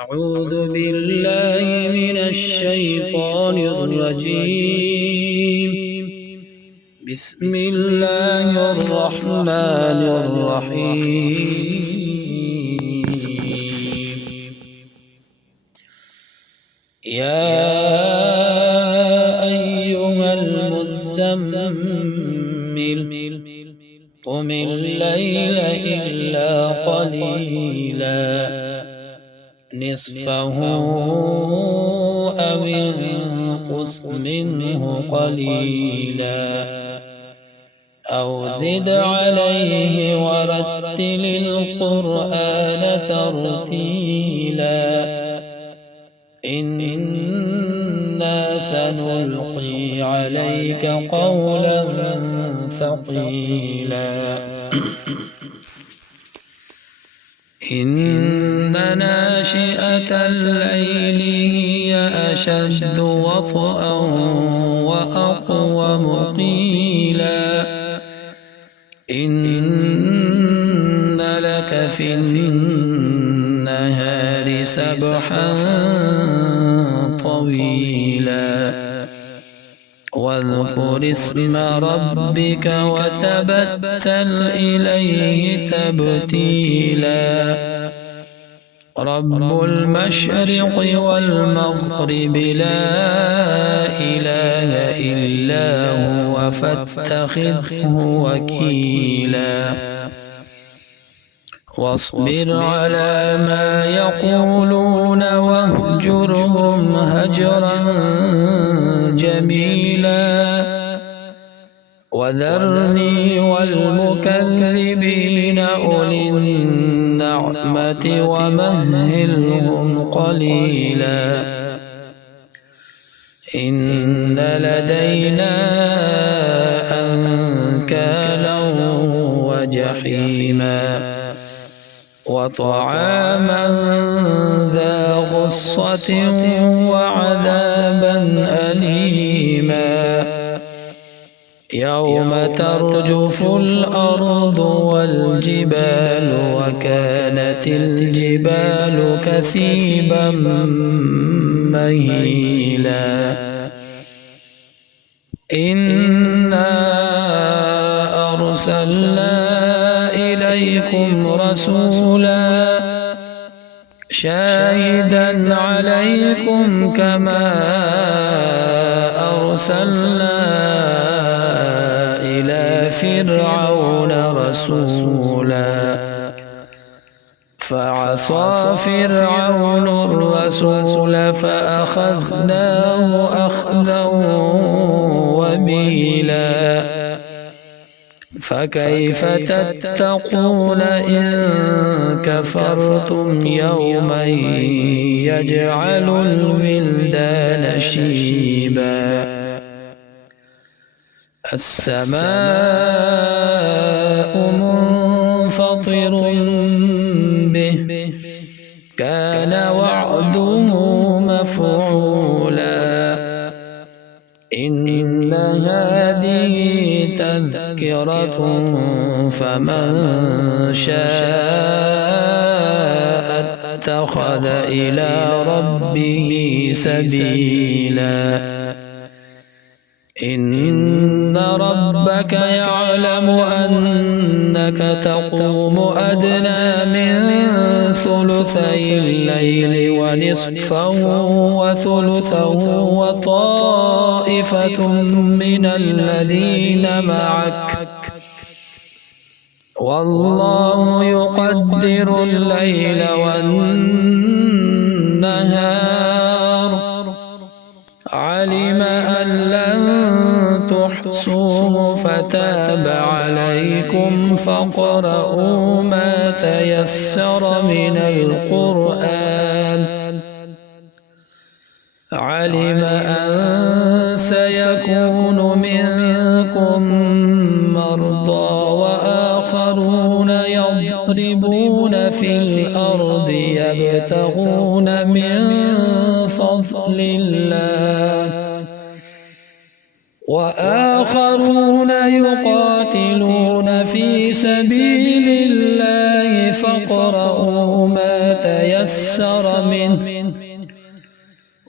أعوذ بالله من الشيطان الرجيم. بسم الله الرحمن الرحيم. يا أيها المزمل قم الليل إلا قليلا نصفه أو انقص منه قليلا أو زد عليه ورتل القرآن ترتيلا إنا سنلقي عليك قولا ثقيلا إن ناشئة الليل هي أشد وطئا وأقوم قيلا إن لك في النهار سبحا طويلا واذكر اسم ربك وتبتل إليه تبتيلا رب المشرق والمغرب لا إله إلا هو فاتخذه وكيلا واصبر على ما يقولون واهجرهم هجرا جميلا وذرني والمكذبين أولي النعمة ومهلهم قليلا إن لدينا أنكالا وجحيما وطعاما ذا غصة وعذابا أليما يوم ترجف الأرض والجبال وكانت الجبال كثيبا مهيلا إنا أرسلنا إليكم رسولا شاهدا عليكم كما أرسلنا إلى فرعون رسولا فعصى فرعون الرسول فأخذناه أخذا وبيلا فكيف تتقون إن كفرتم يوما يجعل الولدان شيبا السماء منفطر به كان وعده مفعولا إن هذه تذكرة فمن شاء اتخذ إلى ربه سبيلا إن ربك يعلم أنك تقوم أدنى من ثلثي الليل ونصفه وثلثه وطائفة من الذين معك والله يقدر الليل والنهار علم أن لن تحصوه فتاب عليكم فاقرؤوا ما تيسر من القرآن علم أن سيكون منكم مرضى وآخرون يضربون في الأرض يبتغون من فضل الله وآخرون يقاتلون في سبيل الله فاقرؤوا ما تيسر تيسر منه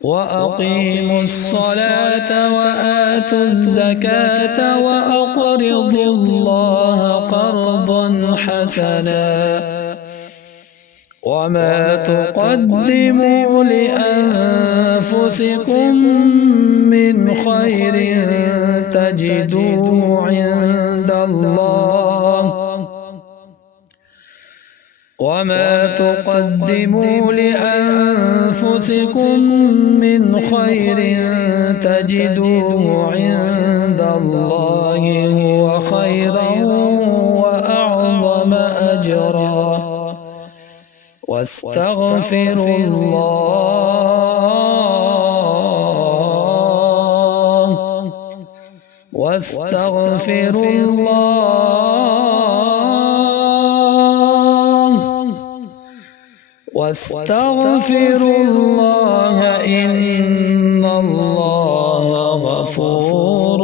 وأقيموا الصلاة وآتوا الزكاة وأقرضوا الله قرضا حسنا وما تقدموا لأنفسكم من خير تجدوه عند الله وما تقدموا لأنفسكم من خير تجدوه عند الله هو خيرا وأعظم أجرا واستغفروا الله واستغفروا الله إن الله غفور